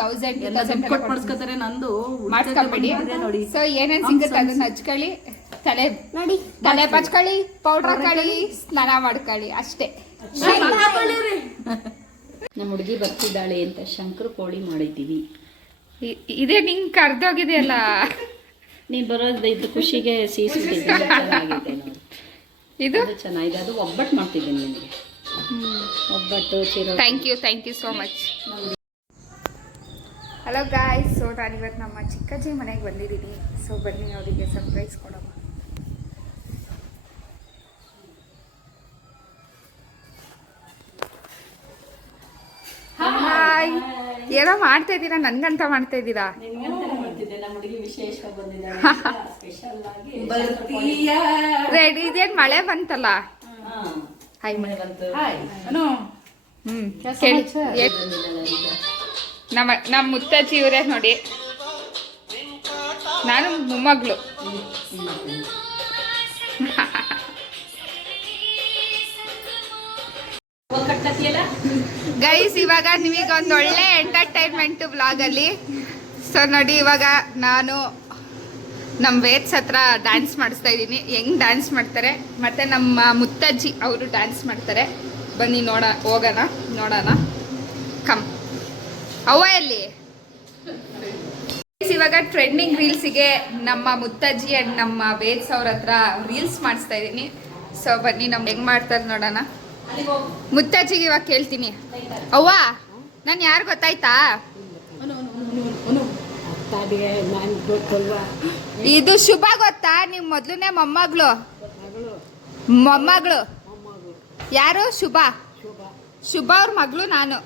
1000 ಮಾಡಿಸ್ಕೊತಾರೆ. ನಂದು ಮಾಡ್ಸ್ಕೊಬೇಡಿ. ಸೊ ಏನೇನ್ ಸಿಗುತ್ತೆ ಅದನ್ನ ಹಚ್ಕೊಳ್ಳಿ, ತಲೆ ಪಚ್ಕೊಳ್ಳಿ, ಪೌಡರ್ ಹಾಕೊಳ್ಳಿ, ಸ್ನಾನ ಮಾಡ್ಕೊಳ್ಳಿ ಅಷ್ಟೇ. ನಮ್ಮ ಹುಡುಗಿ ಬರ್ತಿದ್ದಾಳೆ ಅಂತ ಶಂಕರ ಪೋಳಿ ಮಾಡಿದ್ದೀವಿ. ಇದೇ ನಿಂಗೆ ಕರ್ದೋಗಿದೆಯಲ್ಲ, ನೀನು ಬರೋದು ಇದು ಖುಷಿಗೆ ಚೆನ್ನಾಗಿದೆ ನೋಡಿ. ಇದು ಚೆನ್ನಾಗಿದೆ. ಅದು ಒಬ್ಬಟ್ಟು ಮಾಡ್ತಿದ್ದೀನಿ ನಿಮಗೆ, ಒಬ್ಬಟ್ಟು ಚಿರೋ. Thank you so much. Hello guys, so ನಾನಿವತ್ತು ನಮ್ಮ ಚಿಕ್ಕಜ್ಜಿ ಮನೆಗೆ ಬಂದಿದ್ದೀನಿ. ಸೊ ಬನ್ನಿ ಅವರಿಗೆ ಸರ್ಪ್ರೈಸ್ ಕೊಡೋಣ. ಹಾಯ್, ಏನೋ ಮಾಡ್ತಾ ಇದ್ದೀರಾ? ನನ್ಗಂತ ಮಾಡ್ತಾ ಇದ್ದೀರಾ? ರೆಡಿ ಇದೇನು ಮಳೆ ಬಂತಲ್ಲ? ಹಾಯ್, ಮಳೆ ಬಂತು. ನಮ್ಮ ಮುತ್ತಜ್ಜಿ ಇವರೇ ನೋಡಿ, ನಾನು ಮೊಮ್ಮಗಳು. ಗೈಸ್, ಇವಾಗ ನಿಮಗೆ ಒಂದು ಒಳ್ಳೆ ಎಂಟರ್ಟೈನ್ಮೆಂಟ್ ವ್ಲಾಗಲ್ಲಿ. ಸೊ ನೋಡಿ, ಇವಾಗ ನಾನು ನಮ್ಮ ವೇದ್ಸ್ ಹತ್ರ ಡ್ಯಾನ್ಸ್ ಮಾಡಿಸ್ತಾ ಇದ್ದೀನಿ. ಹೆಂಗೆ ಡ್ಯಾನ್ಸ್ ಮಾಡ್ತಾರೆ, ಮತ್ತು ನಮ್ಮ ಮುತ್ತಜ್ಜಿ ಅವರು ಡ್ಯಾನ್ಸ್ ಮಾಡ್ತಾರೆ. ಬನ್ನಿ ನೋಡೋಣ. ಕಮ್ ಅವ್ವ ಎಲ್ಲಿ? ಇವಾಗ ಟ್ರೆಂಡಿಂಗ್ ರೀಲ್ಸಿಗೆ ನಮ್ಮ ಮುತ್ತಜ್ಜಿ ಆ್ಯಂಡ್ ನಮ್ಮ ವೇದ್ಸ್ ಅವ್ರ ಹತ್ರ ರೀಲ್ಸ್ ಮಾಡಿಸ್ತಾ ಇದ್ದೀನಿ. ಸೊ ಬನ್ನಿ ನಮ್ಗೆ ಹೆಂಗೆ ಮಾಡ್ತಾರೆ ನೋಡೋಣ. ಮುತ್ತಜ್ಜಿಗೆ ಇವಾಗ ಕೇಳ್ತೀನಿ, ಅವ್ವ ನಾನು ಯಾರು ಗೊತ್ತಾಯ್ತಾ? ಇದು ಶುಭ ಗೊತ್ತಾ? ನೀವು ಮೊದಲನೇ ಮೊಮ್ಮಗಳು. ಯಾರು? ಶುಭ ಅವ್ರ ಮಗಳು ನಾನು.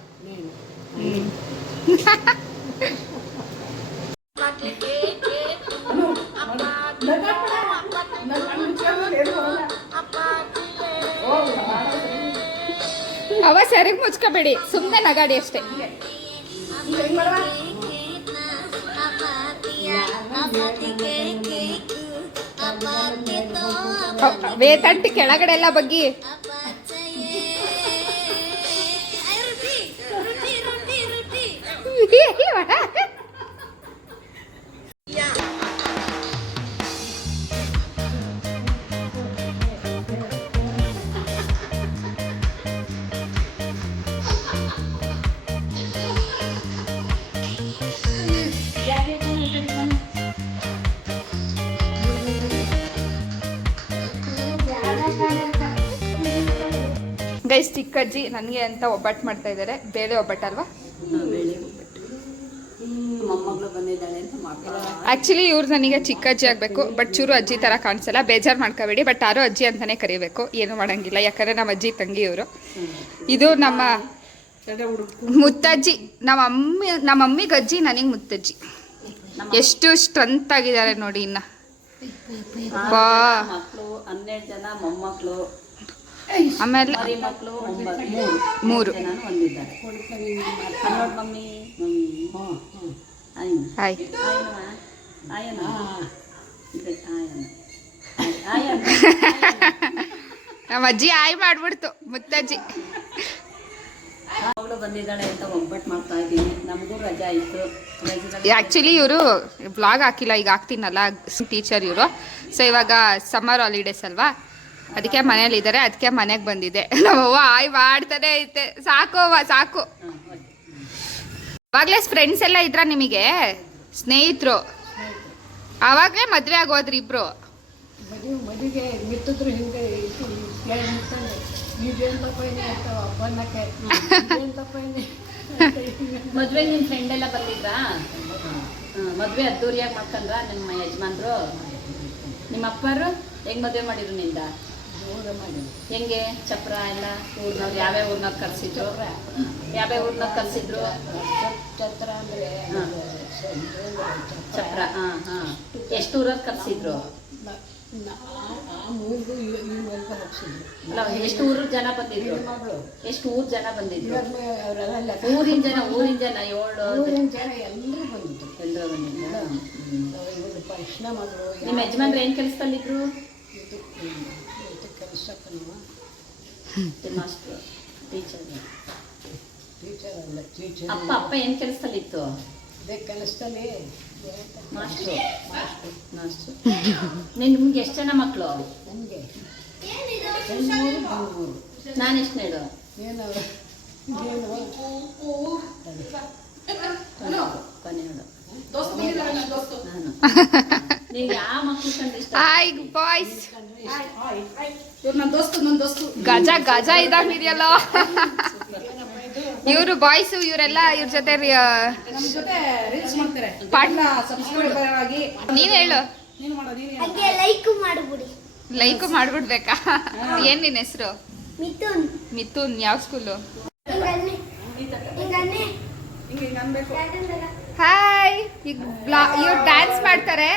ಅವ ಸರಿಗೆ ಮುಚ್ಕೋಬೇಡಿ, ಸುಮ್ಮನೆ ನಗಾಡಿ ಅಷ್ಟೇ. ವೇತಂಟಿ ಕೆಳಗಡೆ ಎಲ್ಲ ಬಗ್ಗಿ. ಗೈಸ್, ಚಿಕ್ಕಜ್ಜಿ ನನಗೆ ಅಂತ ಒಬ್ಬಟ್ಟು ಮಾಡ್ತಾ ಇದ್ದಾರೆ. ಬೇಳೆ ಒಬ್ಬಟ್ಟಲ್ವಾ? ಆ್ಯಕ್ಚುಲಿ ಇವ್ರು ನನಗೆ ಚಿಕ್ಕಜ್ಜಿ ಆಗಬೇಕು, ಬಟ್ ಚೂರು ಅಜ್ಜಿ ಥರ ಕಾಣಿಸಲ್ಲ. ಬೇಜಾರು ಮಾಡ್ಕೋಬೇಡಿ, ಬಟ್ ಯಾರೋ ಅಜ್ಜಿ ಅಂತಲೇ ಕರಿಬೇಕು, ಏನು ಮಾಡೋಂಗಿಲ್ಲ. ಯಾಕಂದರೆ ನಮ್ಮ ಅಜ್ಜಿ ತಂಗಿ ಇವರು. ಇದು ನಮ್ಮ ಮುತ್ತಜ್ಜಿ, ನಮ್ಮ ಮಮ್ಮಿಗೆ ಅಜ್ಜಿ, ನನಗೆ ಮುತ್ತಜ್ಜಿ. ಎಷ್ಟು ಸ್ಟ್ರೆಂತ್ ಆಗಿದ್ದಾರೆ ನೋಡಿ. ಇನ್ನು 12 ಜನ ಮೊಮ್ಮಕ್ಕಳು, ಆಮೇಲೆ 3. ಹಾಯ್, ನಮ್ಮ ಅಜ್ಜಿ ಆಯ್ ಮಾಡ್ಬಿಡ್ತು ಮುತ್ತಜ್ಜಿ. ಮಗಳು ಬಂದಿದ್ದಾಳೆ ಅಂತ ಒಬ್ಬಟ್ಟು ಮಾಡ್ತಾ ಇದ್ದೀನಿ. ನಮಗೂ ರಜಾ ಇತ್ತು. ಆ್ಯಕ್ಚುಲಿ ಇವರು ವ್ಲಾಗ್ ಹಾಕಿಲ್ಲ, ಈಗ ಹಾಕ್ತೀನಲ್ಲ, ಟೀಚರ್ ಇವರು. ಸೊ ಇವಾಗ ಸಮ್ಮರ್ ಹಾಲಿಡೇಸ್ ಅಲ್ವಾ, ಅದಕ್ಕೆ ಮನೇಲಿದ್ದಾರೆ. ಅದಕ್ಕೆ ಮನೆಗೆ ಬಂದಿದೆ. ನಮ್ಮವ್ವ ಆಯ್ ಮಾಡ್ತಾನೆ ಐತೆ. ಸಾಕು. ಅವಾಗಲೇ ಫ್ರೆಂಡ್ಸ್ ಎಲ್ಲ ಇದ್ರ ನಿಮಗೆ? ಸ್ನೇಹಿತರು ಆವಾಗಲೇ ಮದುವೆ ಆಗೋದ್ರಿ ಇಬ್ರು? ಮದುವೆ ನಿಮ್ಮ ಫ್ರೆಂಡ್ ಎಲ್ಲ ಬಂದಿದ್ರಾ? ಮದುವೆ ಅದ್ದೂರಿಯಾಗಿ ಮಾಡ್ಕೊಂಡ್ರ ನಿಮ್ಮ ಯಜಮಾನ್ರು? ನಿಮ್ಮ ಅಪ್ಪರು ಹೆಂಗ್ ಮದುವೆ ಮಾಡಿದ್ರು ನಿಂದ? ಹೆಂಗೆ ಚಪ್ರ ಎಲ್ಲ ಊರ್ನವ್ರು ಯಾವ್ಯಾವ ಊರ್ನಾಗ ಕರ್ಸಿದ್ರು? ಛತ್ರ ಅಂದ್ರೆ ಚಪ್ರ. ಎಷ್ಟು ಊರಲ್ಲಿ ಕರ್ಸಿದ್ರು? ಎಷ್ಟು ಊರ ಜನ ಬಂದಿದ್ರು? ಎಷ್ಟು ಊರ್ ಜನ ಬಂದಿದ್ರು? ಊರಿನ ಜನ 7 ಜನ ಎಲ್ಲರೂ ಬಂದಿದ್ರು. ನಿಮ್ಮ ಯಜಮಾನ್ರು ಏನ್ ಕೆಲಸದಲ್ಲಿದ್ರು? Master, teacher. ಅಪ್ಪ ಅಪ್ಪ ಏನು ಕೆಲಸದಲ್ಲಿತ್ತು? ಕೆಲಸದಲ್ಲಿ ಮಾಸ್ಟ್ರು. ನಿಮ್ಗೆ ಎಷ್ಟು ಜನ ಮಕ್ಕಳು? ನನಗೆ ನಾನು ಎಷ್ಟನೇಳು? ಏನು ಕೊನೆಯವಳು ನಾನು. ನೀವು ಯಾವ ಮಕ್ಕಳು ಕಂಡ್ರೆ ಇಷ್ಟ? ಹಾಯ್ ಬಾಯ್ಸ್, ಇವ್ರು ನನ್ನ ದೋಸ್ತು ಗಜ ಗಜ ಇದಾಗಿದೆಯಲ್ಲ. ಇವರು ಬಾಯ್ಸು, ಇವರೆಲ್ಲ ಇವ್ರ ಜೊತೆ ನಮ್ಮ ಜೊತೆ ರೀಲ್ಸ್ ಮಾಡ್ತಾರೆ. ಪಾಟ್ನ ಸಬ್ಸ್ಕ್ರೈಬರ್ ಆಗಿ ನೀನ್ ಹೇಳು. ನೀನು ಮಾಡೋದು ಹಾಗೆ ಲೈಕ್ ಮಾಡ್ಬಿಡಿ. ಲೈಕ್ ಮಾಡ್ಬಿಡ್ಬೇಕಾ? ಏನ್ ನಿನ್ ಹೆಸರು? ಮಿಥುನ್ ಮಿಥುನ್. ಯಾವ ಸ್ಕೂಲು? ಹಿಂಗನ್ನೆ ಹಿಂಗನ್ನೆ ಹಿಂಗೆ ಅನ್ಬೇಕು. ಹಾಯ್. ಈಗ ಇವ್ರು ಡ್ಯಾನ್ಸ್ ಮಾಡ್ತಾರೆ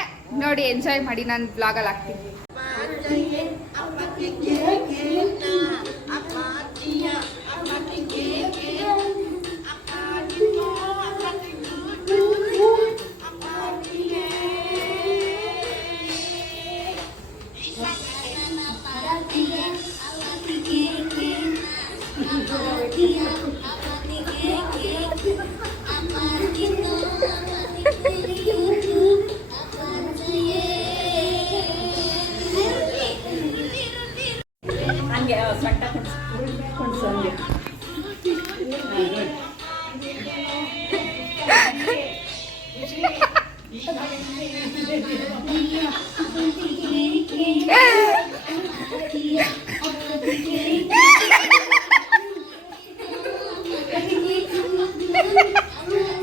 ನೋಡಿ, ಎಂಜಾಯ್ ಮಾಡಿ. ನಾನು ಬ್ಲಾಗಲ್ಲಿ ಹಾಕ್ತೀನಿ. ಹಂಗೆ ಸೊಂಟ ಕುಣಿಸು ಹಂಗೆ.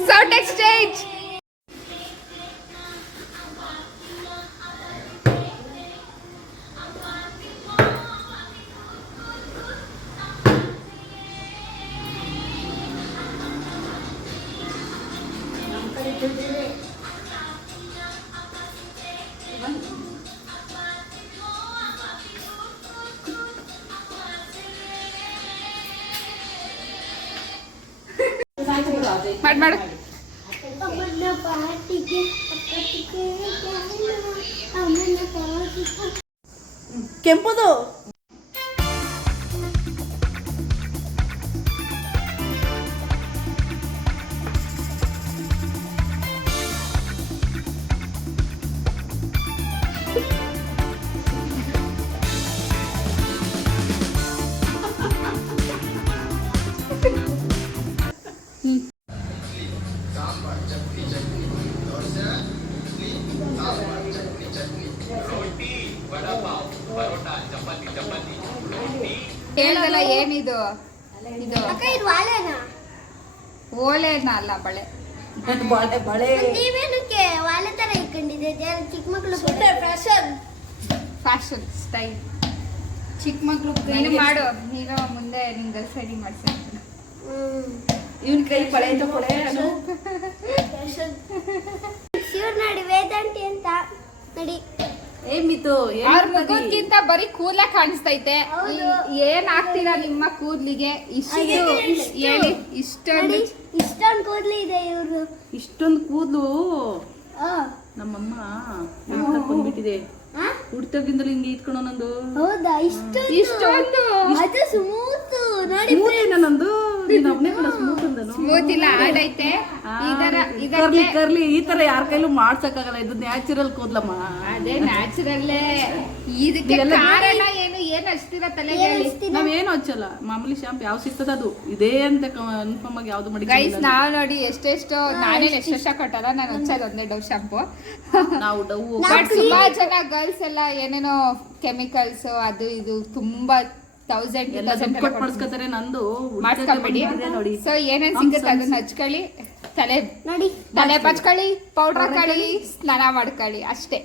Sound exchange. ಮಾಡು. ಅಮ್ಮನ ಪಾಟಿಗೆ ಅಮ್ಮನ ಪಾಟಿಗೆ ಕೆಂಪುದು ಹೇಳ್ದಲ್ಲ ಏನಿದು? ಇದು ಅಕ್ಕ ಇದು ವಾಲೆನಾ? ಓಲೆನ ಅಲ್ಲ, ಬಳೆ. ಬಳೆ ನೀವೇನಕ್ಕೆ ವಾಲೆ ತರ ಇಟ್ಕೊಂಡಿದ್ದೆ? ಚಿಕ್ಕ ಮಕ್ಕಳು ಫ್ಯಾಷನ್ ಸ್ಟೈಲ್. ಚಿಕ್ಕ ಮಕ್ಳು ನೀನು ಮಾಡು. ನೀನು ಮುಂದೆ ನಿನ್ ಗರ್ಲ್ ಸೈಡಿಂಗ್ ಮಾಡ್ಸ. ಇವನ್ ಕೈ ಬಳೆ ಅಂತ ಕೊಡೆ. ಶಿವ್ರು ನೋಡಿ ವೇದಾಂತಿ ಅಂತ ನೋಡಿ. ಏ ಮಿತು ಅವ್ರ ಮುಖಕ್ಕಿಂತ ಬರೀ ಕೂದಲ ಕಾಣಿಸ್ತೈತೆ. ಹೌದು. ಏನ್ ಹಾಕ್ತೀರಾ ನಿಮ್ಮ ಕೂದ್ಲಿಗೆ? ಇಷ್ಟು ಹೇಳಿ. ಇಷ್ಟೊಂದು ನೋಡಿ ಇಷ್ಟೊಂದು ಕೂದಲು ಇದೆ ಇವ್ರು. ಇಷ್ಟೊಂದು ಕೂದಲು ಆ, ನಮ್ಮಮ್ಮ ಬಂದ್ಬಿಟ್ಟಿದೆ. ಹುಡ್ತದಿಂದಲೂ ಹಿಂಗೆ ಇಟ್ಕೊಳೋ ನಂದು. ಹೌದಾ? ಇಷ್ಟೊಂದು ಅದು ಸ್ಮೂತ್ ನೋಡಿ. ಸ್ಮೂತ್ ನಂದು. ನೀನ್ ಒಬ್ನೇ ಕೂಡ ಸ್ಮೂತ್ ಅಂದನು. ಸ್ಮೂತ್ ಇಲ್ಲ, ಆಡೈತೆ. ಕರ್ಲಿ ಕರ್ಲಿ ಈ ತರ ಯಾರ ಕೈಲೂ ಮಾಡ್ಸಕ್ಕಾಗಲ್ಲ. ಇದು ನ್ಯಾಚುರಲ್ ಕೂದ್ಲಮ್ಮ. ಅದೇ ನ್ಯಾಚುರಲ್ಲೇ. ಇದಕ್ಕೆ ಕಾರಣ ಏನು? ಏನ್ ಹಚ್ತೀರಾ ತಲೆಗೆ ಹೇಳಿ. ನಾವೇನು ಹಚ್ಚಲ್ಲ. ಮಾಮೂಲಿ ಶಾಂಪು ಯಾವ ಸಿಗ್ತದ ಅದು ಇದೇ ಅಂತ ಕನ್ಫರ್ಮ್ ಆಗಿ ಯಾವ್ದು ಮಾಡಿ. ಗೈಸ್, ನಾವ್ ನೋಡಿ ಎಷ್ಟೆಷ್ಟೋ, ನಾನೇನ್ ಎಷ್ಟೆಷ್ಟ ಕೊಟ್ಟಲ್ಲ. ನಾನು ಹಚ್ಚೋದು ಒಂದೇ ಡವ್ ಶಾಂಪು. ನಾವು ಡವ್ ಬಟ್ ಸುಮಾರು ಜನ ಗರ್ಲ್ಸ್ ಎಲ್ಲ ಏನೇನೋ ಕೆಮಿಕಲ್ಸ್ ಅದು ಇದು ತುಂಬಾ 1000 ಕೊಟ್ಟು ಮಾಡಿಸ್ಕೊತಾರೆ. ನಂದು ಮಾಡ್ಸ್ಕೊಂಬಿಡಿ. ನೋಡಿ. ಸೊ ಏನೇನ್ ಸಿಗುತ್ತೆ ಅದನ್ನ ಹಚ್ಕೊಳ್ಳಿ. ನೋಡಿ ತಲೆ ಪಚ್ಕೊಳ್ಳಿ, ಪೌಡರ್ ಹಾಕೊಳ್ಳಿ, ಸ್ನಾನ ಮಾಡ್ಕೊಳ್ಳಿ, ಅಷ್ಟೇ.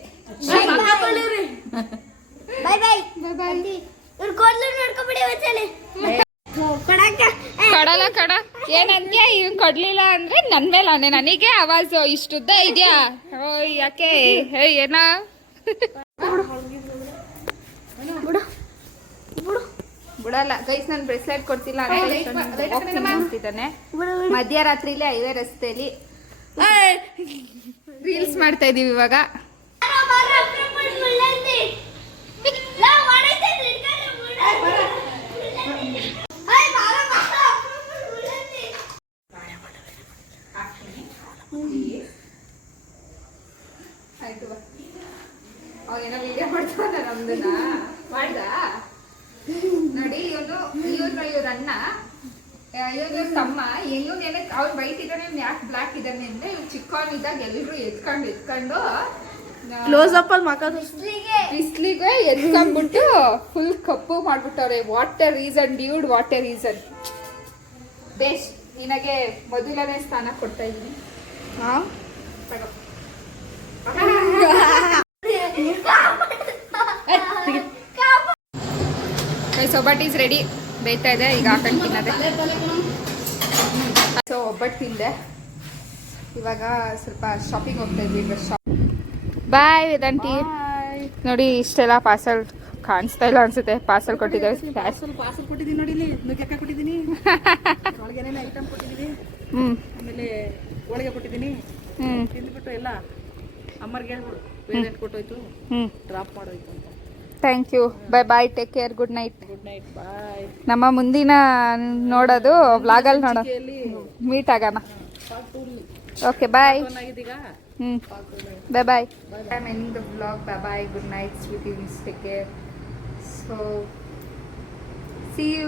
ಬಾಯ್ ಬಾಯ್ ಬಾಯ್. ಇವ್ರು ಕೂದಲು ನೋಡ್ಕೊಂಬಿಡಿ ಒಂದ್ಸಲಿ. ಕೊಡಲ್ಲ ಕಡ. ಏನಂದ್ಯ? ಇವ್ ಕೊಡ್ಲಿಲ್ಲ ಅಂದ್ರೆ ನನ್ ಮೇಲೆ ನನಗೆ ಆವಾಜ್ ಇಷ್ಟುದ್ದ ಇದ್ಯಾ? ಓ ಯಾಕೆ? ಏನ ಬಿಡಲ್ಲ ಗೈಸ್. ನನ್ ಬ್ರೆಸ್ಲೆಟ್ ಕೊಡ್ತಿಲ್ಲ ಅಂತಿದ್ದಾನೆ. ಮಧ್ಯರಾತ್ರಿಲಿ ಹೈವೇ ರಸ್ತೆಯಲ್ಲಿ ರೀಲ್ಸ್ ಮಾಡ್ತಾ ಇದೀವಿ ಇವಾಗ. ಆಯ್ತು ಬಾ. ಅವಾಗೇನೋ ವಿಡಿಯೋ ಮಾಡ್ತಾನೆ ನಮ್ದನ್ನ ಮಾಡ್ದ ನೋಡಿ. ಇವ್ರ ಅಣ್ಣ, ಇವ್ರ ತಮ್ಮ, ಇವನೇನೆ ಅವ್ರು ವೈಟ್ ಇದ್ದಾನೆ, ಯಾಕೆ ಬ್ಲ್ಯಾಕ್ ಇದ್ದಾನೆ ಅಂದ್ರೆ ಇವ್ರು ಚಿಕ್ಕವನಿದ್ದಾಗ ಎಲ್ಲರೂ ಎತ್ಕೊಂಡು ಕ್ಲೋಸ್ ಅಪ್ ಅಲ್ಲಿ ಮಕ್ಕ ಬಿಸ್ಲಿಗೆ ಎತ್ಕೊಂಡ್ಬಿಟ್ಟು ಫುಲ್ ಕಪ್ಪು ಮಾಡ್ಬಿಟ್ಟವ್ರೆ. What a reason dude, what a reason. ಬೇಸ್ ನಿನಗೆ ಮೊದಲನೇ ಸ್ಥಾನ ಕೊಡ್ತಾ ಇದ್ದೀನಿ. ತಗೋ. ಒಬ್ಬಟ್ಟು ಈಸ್ ರೆಡಿ, ಬೇಯ್ತಾ ಇದೆ, ಈಗ ಹಾಕೊಂಡು ತಿನ್ನೋದೆ. ಸೊ ಒಬ್ಬಟ್ಟು ತಿಂದೆ. ಇವಾಗ ಸ್ವಲ್ಪ ಶಾಪಿಂಗ್ ಹೋಗ್ತಾ ಇದ್ವಿ, ಡ್ರೆಸ್ ಶಾಪ್. ಬಾಯ್ ವೇದಾಂತಿ. ನೋಡಿ ಇಷ್ಟೆಲ್ಲ ಪಾರ್ಸಲ್ ಕಾಣಿಸ್ತಾ ಇಲ್ಲ ಅನ್ಸುತ್ತೆ. ಪಾರ್ಸಲ್ ಕೊಟ್ಟಿದ್ದಾರೆ. ಪಾರ್ಸಲ್ ಕೊಟ್ಟಿದ್ದೀನಿ ನೋಡಿ, ಇಲ್ಲಿ ನುಗ್ಗೆಕಾಯಿ ಕೊಟ್ಟಿದ್ದೀನಿ, ಒಳಗೆ ಏನೇನು ಐಟಮ್ ಕೊಟ್ಟಿದ್ದೀನಿ, ಆಮೇಲೆ ಹೋಳಿಗೆ ಕೊಟ್ಟಿದ್ದೀನಿ. ತಿಂದ್ಬಿಟ್ಟು ಎಲ್ಲ ಅಮ್ಮರ್ಗೆ ಹೇಳ್ಬಿಡು ಪೇರೆಂಟ್ ಕೊಟ್ಟೋಯ್ತು, ಡ್ರಾಪ್ ಮಾಡೋಯ್ತು ಅಂತ. Thank you. Bye bye, take care, good night. Good night, bye. ನಮ್ಮ ಮುಂದಿನ ನೋಡೋದು ವ್ಲಾಗಲ್ಲಿ ನೋಡೋದು, ಮೀಟ್ ಆಗೋಣ. Okay bye. Bye bye. I am ending the vlog. Bye bye, good night, sweet dreams, take care. So see you.